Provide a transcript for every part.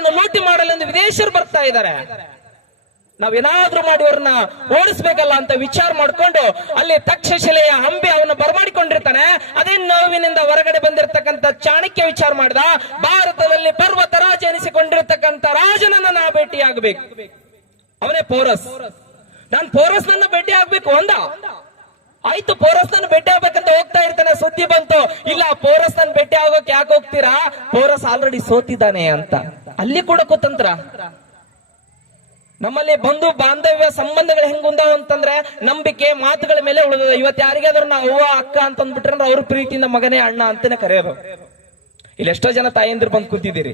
ಮಾತನ್ನು ಲೂಟಿ ಮಾಡಲೆಂದು ವಿದೇಶರು ಬರ್ತಾ ಇದ್ದಾರೆ. ನಾವೇನಾದ್ರೂ ಮಾಡಿ ಅವ್ರನ್ನ ಓಡಿಸ್ಬೇಕಲ್ಲ ಅಂತ ವಿಚಾರ ಮಾಡ್ಕೊಂಡು ಅಲ್ಲಿ ತಕ್ಷಶಿಲೆಯ ಅಂಬೆ ಅವನ್ನ ಬರಮಾಡಿಕೊಂಡಿರ್ತಾನೆ. ಅದೇ ನೋವಿನಿಂದ ಹೊರಗಡೆ ಬಂದಿರತಕ್ಕಂತ ಚಾಣಕ್ಯ ವಿಚಾರ ಮಾಡಿದ. ಭಾರತದಲ್ಲಿ ಪರ್ವತ ರಾಜ ಎನಿಸಿಕೊಂಡಿರ್ತಕ್ಕಂಥ ರಾಜನನ್ನ ನಾ ಭೇಟಿಯಾಗಬೇಕು. ಅವನೇ ಪೋರಸ್. ನಾನ್ ಪೋರಸ್ ನನ್ನ ಭೇಟಿ ಆಗ್ಬೇಕು ಒಂದ ಆಯ್ತು ಪೋರಸ್ ನನ್ನ ಭೇಟಿ ಆಗ್ಬೇಕಂತ ಹೋಗ್ತಾ ಇರ್ತಾನೆ. ಸುದ್ದಿ ಬಂತು. ಇಲ್ಲ ಪೋರಸ್ ನನ್ನ ಭೇಟಿ ಆಗೋಕೆ ಯಾಕೆ ಹೋಗ್ತೀರಾ? ಪೋರಸ್ ಆಲ್ರೆಡಿ ಸೋತಿದ್ದಾನೆ ಅಂತ. ಅಲ್ಲಿ ಕೂಡ ಕುತಂತ್ರ. ನಮ್ಮಲ್ಲಿ ಬಂಧು ಬಾಂಧವ್ಯ ಸಂಬಂಧಗಳು ಹೆಂಗುಂದಾವ ಅಂತಂದ್ರೆ ನಂಬಿಕೆ ಮಾತುಗಳ ಮೇಲೆ ಉಳಿದ ಇವತ್ತು ಯಾರಿಗಾದ್ರೂ ನಾವು ಅವ್ವ, ಅಕ್ಕ ಅಂತ ಅಂದ್ಬಿಟ್ರೆ ಅವ್ರ ಪ್ರೀತಿಯಿಂದ ಮಗನೇ ಅಣ್ಣ ಅಂತಾನೆ ಕರೆಯೋದು. ಇಲ್ಲಿ ಎಷ್ಟೋ ಜನ ತಾಯಂದಿರು ಬಂದು ಕೂತಿದ್ದೀರಿ.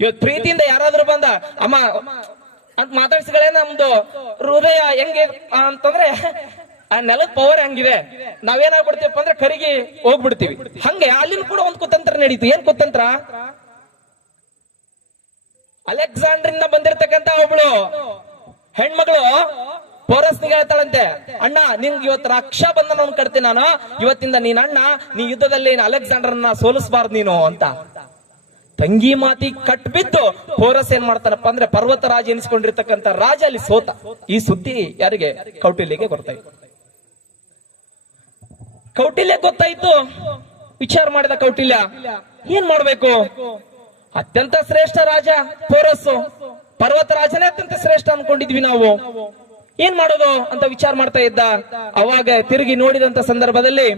ಇವತ್ ಪ್ರೀತಿಯಿಂದ ಯಾರಾದ್ರೂ ಬಂದ, ಅಮ್ಮ ಅಂತ ಮಾತಾಡ್ಸಿಗಳೇ ನಮ್ದು. ಹೃದಯ ಹೆಂಗೆ ಅಂತಂದ್ರೆ ಆ ನೆಲದ ಪವರ್ ಹೆಂಗಿದೆ. ನಾವೇನಾಗ್ಬಿಡ್ತೀವಪ್ಪ ಅಂದ್ರೆ ಕರಿಗೆ ಹೋಗ್ಬಿಡ್ತೀವಿ. ಹಂಗೆ ಅಲ್ಲಿನ ಕೂಡ ಒಂದು ಕುತಂತ್ರ ನಡೀತು. ಏನ್ ಕುತಂತ್ರ? ಅಲೆಕ್ಸಾಂಡ್ರಿಂದ ಬಂದಿರತಕ್ಕಂತ ಒಬ್ಳು. ಹೆಣ್ಮಗಳು ಪೋರಸ್ನಿಗೆ ಹೇಳ್ತಾಳಂತೆ, ಅಣ್ಣ, ನಿನ್ಗೆ ಇವತ್ತು ರಕ್ಷಾ ಬಂಧನ ಕಟ್ತೀನಿ ನಾನು. ಇವತ್ತಿಂದ ನೀನ್ ಅಣ್ಣ, ನೀ ಯುದ್ಧದಲ್ಲಿ ಅಲೆಕ್ಸಾಂಡರ್ನ ಸೋಲಿಸಬಾರ್ದು ನೀನು ಅಂತ. ತಂಗಿ ಮಾತಿ ಕಟ್ ಬಿದ್ದು ಪೋರಸ್ ಏನ್ ಮಾಡ್ತಾನಪ್ಪ ಅಂದ್ರೆ ಪರ್ವತ ರಾಜ ಎನಿಸ್ಕೊಂಡಿರ್ತಕ್ಕಂಥ ರಾಜ ಅಲ್ಲಿ ಸೋತ. ಈ ಸುದ್ದಿ ಯಾರಿಗೆ? ಕೌಟಿಲ್ಯಗೆ ಗೊತ್ತಾಯ್ತು ಕೌಟಿಲ್ಯ ಗೊತ್ತಾಯ್ತು? ವಿಚಾರ ಮಾಡಿದ ಕೌಟಿಲ್ಯ, ಏನ್ ಮಾಡ್ಬೇಕು? ಅತ್ಯಂತ ಶ್ರೇಷ್ಠ ರಾಜ, ಪೋರಸ್ಸು ಪರ್ವತ ರಾಜನೇ ಅತ್ಯಂತ ಶ್ರೇಷ್ಠ ಅನ್ಕೊಂಡಿದ್ವಿ ನಾವು. ಏನ್ ಮಾಡೋದು ಅಂತ ವಿಚಾರ ಮಾಡ್ತಾ ಇದ್ದ, ಅವಾಗ ತಿರುಗಿ ನೋಡಿದಂತ ಸಂದರ್ಭದಲ್ಲಿ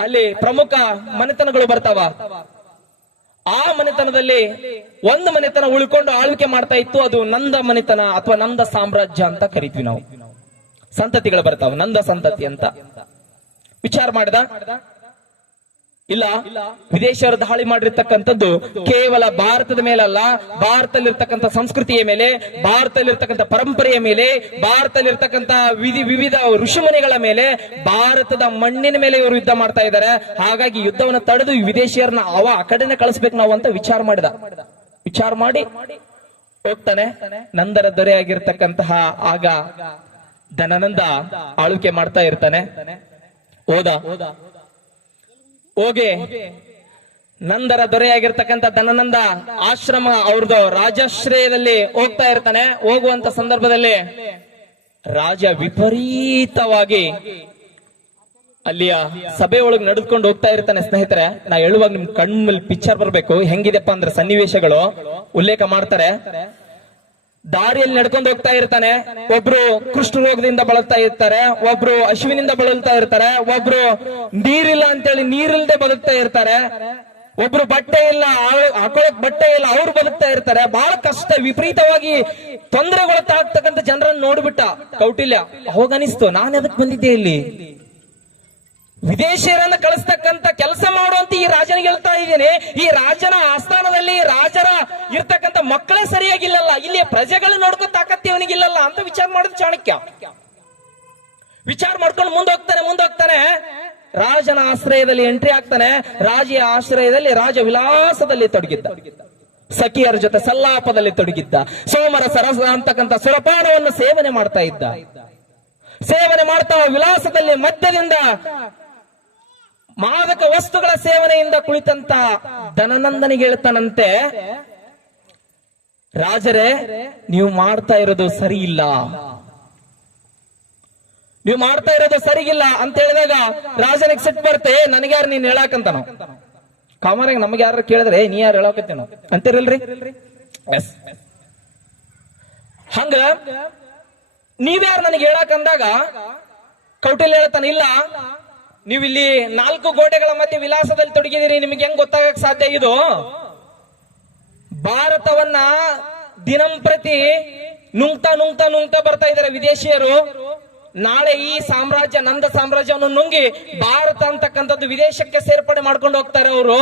ಅಲ್ಲಿ ಪ್ರಮುಖ ಮನೆತನಗಳು ಬರ್ತಾವ. ಆ ಮನೆತನದಲ್ಲಿ ಒಂದು ಮನೆತನ ಉಳ್ಕೊಂಡು ಆಳ್ವಿಕೆ ಮಾಡ್ತಾ ಇತ್ತು, ಅದು ನಂದ ಮನೆತನ ಅಥವಾ ನಂದ ಸಾಮ್ರಾಜ್ಯ ಅಂತ ಕರಿತೀವಿ ನಾವು. ಸಂತತಿಗಳು ಬರ್ತಾವ, ನಂದ ಸಂತತಿ ಅಂತ. ವಿಚಾರ ಮಾಡಿದ. ಇಲ್ಲ, ವಿದೇಶಿಯರು ದಾಳಿ ಮಾಡಿರ್ತಕ್ಕಂಥದ್ದು ಕೇವಲ ಭಾರತದ ಮೇಲಲ್ಲ, ಭಾರತದಲ್ಲಿರ್ತಕ್ಕಂಥ ಸಂಸ್ಕೃತಿಯ ಮೇಲೆ, ಭಾರತದಲ್ಲಿರ್ತಕ್ಕಂಥ ಪರಂಪರೆಯ ಮೇಲೆ, ಭಾರತದಲ್ಲಿರ್ತಕ್ಕಂಥ ವಿಧಿ, ವಿವಿಧ ಋಷಿಮುನಿಗಳ ಮೇಲೆ, ಭಾರತದ ಮಣ್ಣಿನ ಮೇಲೆ ಇವರು ಯುದ್ಧ ಮಾಡ್ತಾ ಇದ್ದಾರೆ. ಹಾಗಾಗಿ ಯುದ್ಧವನ್ನು ತಡೆದು ವಿದೇಶಿಯರನ್ನ ಅವ ಆ ಕಡೆನೆ ಕಳಿಸ್ಬೇಕು ನಾವು ಅಂತ ವಿಚಾರ ಮಾಡಿದ. ವಿಚಾರ ಮಾಡಿ, ಹೋಗ್ತಾನೆ. ನಂದರ ದೊರೆಯಾಗಿರ್ತಕ್ಕಂತಹ ಆಗ ಧನನಂದ ಆಳ್ವಿಕೆ ಮಾಡ್ತಾ ಇರ್ತಾನೆ. ಹೋದ. ಹೋಗಿ. ನಂದರ ದೊರೆಯಾಗಿರ್ತಕ್ಕಂಥ ಧನನಂದ ಆಶ್ರಮ ಅವ್ರದ್ದು ರಾಜಾಶ್ರಯದಲ್ಲಿ ಹೋಗ್ತಾ ಇರ್ತಾನೆ. ಹೋಗುವಂತ ಸಂದರ್ಭದಲ್ಲಿ ರಾಜ ವಿಪರೀತವಾಗಿ ಅಲ್ಲಿಯ ಸಭೆ ಒಳಗೆ ನಡೆದುಕೊಂಡು ಹೋಗ್ತಾ ಇರ್ತಾನೆ. ಸ್ನೇಹಿತರೆ, ನಾ ಹೇಳುವಾಗ ನಿಮ್ ಕಣ್ಮಲ್ಲಿ ಪಿಕ್ಚರ್ ಬರ್ಬೇಕು. ಹೆಂಗಿದೆಪ್ಪ ಅಂದ್ರೆ ಸನ್ನಿವೇಶಗಳು ಉಲ್ಲೇಖ ಮಾಡ್ತಾರೆ. ದಾರಿಯಲ್ಲಿ ನಡ್ಕೊಂಡು ಹೋಗ್ತಾ ಇರ್ತಾನೆ. ಒಬ್ರು ಕೃಷ್ಣ ರೋಗದಿಂದ ಬಳಲ್ತಾ ಇರ್ತಾರೆ. ಒಬ್ರು ಅಶ್ವಿನಿಂದ ಬಳಲ್ತಾ ಇರ್ತಾರೆ. ಒಬ್ರು ನೀರಿಲ್ಲ ಅಂತೇಳಿ ನೀರಿಲ್ದೆ ಬದುಕ್ತಾ ಇರ್ತಾರೆ. ಒಬ್ರು ಬಟ್ಟೆ ಇಲ್ಲ ಹಾಕೊಳಕ್ ಬಟ್ಟೆ ಇಲ್ಲ, ಅವ್ರು ಬದುಕ್ತಾ ಇರ್ತಾರೆ. ಬಹಳ ಕಷ್ಟ, ವಿಪರೀತವಾಗಿ ತೊಂದರೆಗೊಳತಾಗ್ತಕ್ಕಂಥ ಜನರನ್ನ ನೋಡ್ಬಿಟ್ಟ ಕೌಟಿಲ್ಯ. ಅವಾಗ ಅನಿಸ್ತು ನಾನು ಅದಕ್ಕೆ ಬಂದಿದ್ದೆ ಇಲ್ಲಿ? ವಿದೇಶಿಯರನ್ನ ಕಳಿಸ್ತಕ್ಕಂತ ಕೆಲಸ ಮಾಡುವಂತ ಈ ರಾಜನಿಗೆ ಹೇಳ್ತಾ ಇದ್ದೀನಿ. ಈ ರಾಜನ ಆಸ್ಥಾನದಲ್ಲಿ ರಾಜರ ಇರ್ತಕ್ಕಂತ ಮಕ್ಕಳೇ ಸರಿಯಾಗಿಲ್ಲಲ್ಲ ಇಲ್ಲಿ ಪ್ರಜೆಗಳು ನೋಡ್ಕೋ ತಾಕತ್ತಿ ಅವನಿಗಿಲ್ಲಲ್ಲ ಅಂತ ವಿಚಾರ ಮಾಡಿದ ಚಾಣಕ್ಯ. ವಿಚಾರ ಮಾಡ್ಕೊಂಡು ಮುಂದೋಗ್ತಾನೆ ಮುಂದೋಗ್ತಾನೆ. ರಾಜನ ಆಶ್ರಯದಲ್ಲಿ ಎಂಟ್ರಿ ಆಗ್ತಾನೆ. ರಾಜಿಯ ಆಶ್ರಯದಲ್ಲಿ ರಾಜ ವಿಲಾಸದಲ್ಲಿ ತೊಡಗಿದ್ದ. ಸಖಿಯರ ಜೊತೆ ಸಲ್ಲಾಪದಲ್ಲಿ ತೊಡಗಿದ್ದ. ಸೋಮರ ಸರಸ ಅಂತಕ್ಕಂತ ಸುರಪಾನವನ್ನು ಸೇವನೆ ಮಾಡ್ತಾ ಇದ್ದ. ಸೇವನೆ ಮಾಡ್ತಾ ವಿಲಾಸದಲ್ಲಿ ಮಧ್ಯದಿಂದ ಮಾದಕ ವಸ್ತುಗಳ ಸೇವನೆಯಿಂದ ಕುಳಿತಂತ ಧನನಂದನಿಗೆ ಹೇಳ್ತಾನಂತೆ, ರಾಜರೇ, ನೀವು ಮಾಡ್ತಾ ಇರೋದು ಸರಿ ಇಲ್ಲ ನೀವು ಮಾಡ್ತಾ ಇರೋದು ಸರಿಗಿಲ್ಲ. ಅಂತ ಹೇಳಿದಾಗ ರಾಜನಿಗೆ ಸಿಟ್ಟು ಬರುತ್ತೆ ನನಗೆ ಯಾರು ನೀನ್ ಹೇಳಾಕಂತಾನು? ಕಾಮರಾಗಿ ನಮ್ಗೆ ಯಾರು ಕೇಳಿದ್ರೆ ನೀ ಯಾರು ಹೇಳಾಕತ್ತೇನೋ? ಅಂತಿರಲ್ರಿ? ಎಸ್ ಹಂಗ ನೀವ್ಯಾರು ನನಗೆ ಹೇಳಾಕಂದಾಗ ಕೌಟಿಲ್ಯ ಹೇಳ್ತಾನೆ, ಇಲ್ಲ ನೀವು ಇಲ್ಲಿ ನಾಲ್ಕು ಗೋಡೆಗಳ ಮಧ್ಯೆ ವಿಲಾಸದಲ್ಲಿ ತೊಡಗಿದಿರಿ ನಿಮಗೆ ಹೆಂಗ್ ಗೊತ್ತಾಗಕ್ ಸಾಧ್ಯ ಇದು? ಭಾರತವನ್ನ ದಿನಂಪ್ರತಿ ನುಂಗ್ತಾ ನುಂಗ್ತಾ ನುಂಗ್ತಾ ಬರ್ತಾ ಇದಾರೆ ವಿದೇಶಿಯರು. ನಾಳೆ ಈ ಸಾಮ್ರಾಜ್ಯ, ನಂದ ಸಾಮ್ರಾಜ್ಯವನ್ನು ನುಂಗಿ ಭಾರತ ಅಂತಕ್ಕಂಥದ್ದು ವಿದೇಶಕ್ಕೆ ಸೇರ್ಪಡೆ ಮಾಡ್ಕೊಂಡು ಹೋಗ್ತಾರೆ ಅವರು.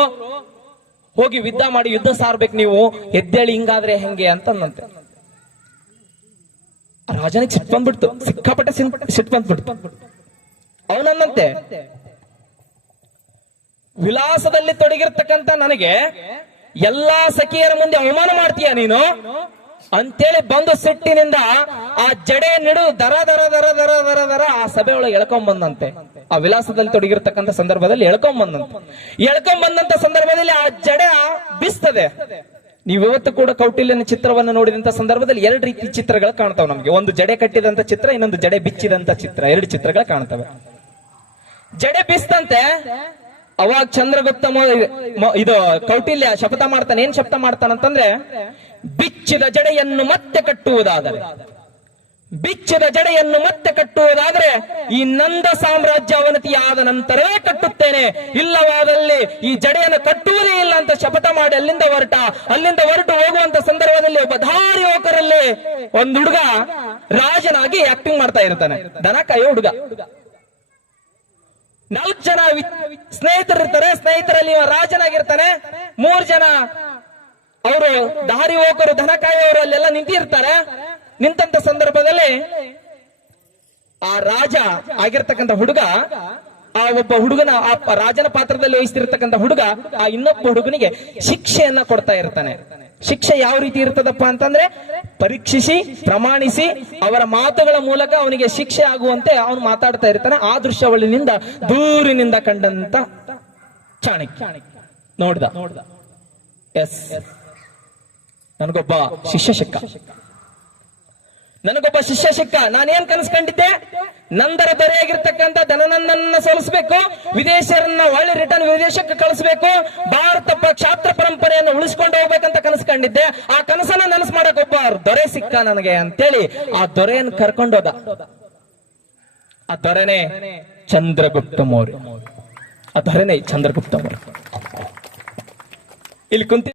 ಹೋಗಿ ಯುದ್ಧ ಮಾಡಿ ಯುದ್ಧ ಸಾರ್ಬೇಕು ನೀವು, ಎದ್ದೇಳಿ ಹಿಂಗಾದ್ರೆ ಹೆಂಗೆ ಅಂತಂದಂತೆ ರಾಜನಿಗೆ ಸಿಟ್ಟು ಬಂದ್ಬಿಡ್ತು, ಸಿಕ್ಕಾಪಟ್ಟೆ ಸಿಟ್ ಬಂದ್ಬಿಡ್ತು. ಅವನನ್ನಂತೆ. ವಿಲಾಸದಲ್ಲಿ ತೊಡಗಿರ್ತಕ್ಕಂತ ನನಗೆ ಎಲ್ಲಾ ಸಖಿಯರ ಮುಂದೆ ಅವಮಾನ ಮಾಡ್ತೀಯ ನೀನು? ಅಂತೇಳಿ ಬಂದು ಸಿಟ್ಟಿನಿಂದ ಆ ಜಡೆ ನಿಡು ದರ ದರ ದರ ದರ ದರ ದರ ಆ ಸಭೆ ಒಳಗೆ ಎಳ್ಕೊಂಡ್ ಬಂದಂತೆ ಆ ವಿಲಾಸದಲ್ಲಿ ತೊಡಗಿರ್ತಕ್ಕಂತ ಸಂದರ್ಭದಲ್ಲಿ ಎಳ್ಕೊಂಡ್ ಬಂದಂತೆ ಎಳ್ಕೊಂಡ್ ಬಂದಂತ ಸಂದರ್ಭದಲ್ಲಿ ಆ ಜಡೆ ಬಿಸ್ತದೆ. ನೀವಿವತ್ತು ಕೂಡ ಕೌಟಿಲ್ಯನ ಚಿತ್ರವನ್ನು ನೋಡಿದಂತ ಸಂದರ್ಭದಲ್ಲಿ ಎರಡು ರೀತಿ ಚಿತ್ರಗಳು ಕಾಣ್ತಾವೆ ನಮಗೆ. ಒಂದು ಜಡೆ ಕಟ್ಟಿದಂತ ಚಿತ್ರ, ಇನ್ನೊಂದು ಜಡೆ ಬಿಚ್ಚಿದಂತ ಚಿತ್ರ. ಎರಡು ಚಿತ್ರಗಳು ಕಾಣ್ತವೆ. ಜಡೆ ಬಿಸ್ತಂತೆ ಅವಾಗ ಚಂದ್ರಗುಪ್ತ ಇದು ಕೌಟಿಲ್ಯ ಶಪಥ ಮಾಡ್ತಾನೆ, ಏನ್ ಶಪಥ ಮಾಡ್ತಾನಂತಂದ್ರೆ, ಬಿಚ್ಚಿದ ಜಡೆಯನ್ನು ಮತ್ತೆ ಕಟ್ಟುವುದಾದರೆ. ಬಿಚ್ಚಿದ ಜಡೆಯನ್ನು ಮತ್ತೆ ಕಟ್ಟುವುದಾದ್ರೆ, ಈ ನಂದ ಸಾಮ್ರಾಜ್ಯ ಅವನತಿಯಾದ ನಂತರವೇ ಕಟ್ಟುತ್ತೇನೆ. ಇಲ್ಲವಾದಲ್ಲಿ ಈ ಜಡೆಯನ್ನು ಕಟ್ಟುವುದೇ ಇಲ್ಲ ಅಂತ ಶಪಥ ಮಾಡಿ ಅಲ್ಲಿಂದ ಹೊರಟ. ಅಲ್ಲಿಂದ ಹೊರಟು ಹೋಗುವಂತ ಸಂದರ್ಭದಲ್ಲಿ ಒಬ್ಬ ದಾರಿ ಯುವಕರಲ್ಲಿ ಒಂದು ಹುಡುಗ ರಾಜನಾಗಿ ಆಕ್ಟಿಂಗ್ ಮಾಡ್ತಾ ಇರ್ತಾನೆ. ದನ ಕಾಯೋ ಹುಡುಗ. ನಾಲ್ಕು ಜನ ಸ್ನೇಹಿತರು ಸ್ನೇಹಿತರಿರ್ತಾರೆ. ಸ್ನೇಹಿತರಲ್ಲಿ ರಾಜನಾಗಿರ್ತಾನೆ. ಮೂರ್ ಜನ ಅವರು ದಾರಿ ಹೋಗರು ದನ ಕಾಯೋರು ಅಲ್ಲೆಲ್ಲ ನಿಂತಿರ್ತಾರೆ. ನಿಂತಂತ ಸಂದರ್ಭದಲ್ಲಿ ಆ ರಾಜ ಆಗಿರ್ತಕ್ಕಂಥ ಹುಡುಗ, ಆ ಒಬ್ಬ ಹುಡುಗನ, ಆ ರಾಜನ ಪಾತ್ರದಲ್ಲಿ ವಹಿಸ್ತಿರ್ತಕ್ಕಂಥ ಹುಡುಗ, ಆ ಇನ್ನೊಬ್ಬ ಹುಡುಗನಿಗೆ ಶಿಕ್ಷೆಯನ್ನ ಕೊಡ್ತಾ ಇರ್ತಾನೆ. ಶಿಕ್ಷೆ ಯಾವ ರೀತಿ ಇರ್ತದಪ್ಪ ಅಂತಂದ್ರೆ ಪರೀಕ್ಷಿಸಿ, ಪ್ರಮಾಣಿಸಿ ಅವರ ಮಾತುಗಳ ಮೂಲಕ ಅವನಿಗೆ ಶಿಕ್ಷೆ ಆಗುವಂತೆ ಅವನು ಮಾತಾಡ್ತಾ ಇರ್ತಾನೆ. ಆ ದೃಶ್ಯವಳಿನಿಂದ ದೂರಿನಿಂದ ಕಂಡಂತ ಚಾಣಕ್ಯ. ನೋಡ್ದ? ನೋಡ್ದ ಎಸ್. ನನಗೊಬ್ಬ ಶಿಷ್ಯ ಸಿಕ್ಕ ನನಗೊಬ್ಬ ಶಿಷ್ಯ ಸಿಕ್ಕ ನಾನೇನ್ ಕನಸ್ಕೊಂಡಿದ್ದೆ? ನಂದರ ದೊರೆಯಾಗಿರ್ತಕ್ಕಂಥ ಧನನಂದನ ಸೋಲಿಸಬೇಕು ವಿದೇಶರನ್ನ ಒಳ್ಳೆ ರಿಟರ್ನ್ ವಿದೇಶಕ್ಕೆ ಕಳಿಸ್ಬೇಕು, ಭಾರತ ಕ್ಷಾತ್ರ ಪರಂಪರೆಯನ್ನು ಉಳಿಸ್ಕೊಂಡು ಹೋಗ್ಬೇಕಂತ ಕನಸ್ಕೊಂಡಿದ್ದೆ. ಆ ಕನಸನ್ನ ನನಸು ಮಾಡಕ್ ಒಬ್ಬ ದೊರೆ ಸಿಕ್ಕ ನನಗೆ ಅಂತೇಳಿ ಆ ದೊರೆಯನ್ನು ಕರ್ಕೊಂಡೋದ ಆ ದೊರೆನೆ ಚಂದ್ರಗುಪ್ತ ಮೌರ್ಯ. ಆ ದೊರೆನೆ ಚಂದ್ರಗುಪ್ತ ಮೌರ್ಯ. ಇಲ್ಲಿ ಕುಂತಿ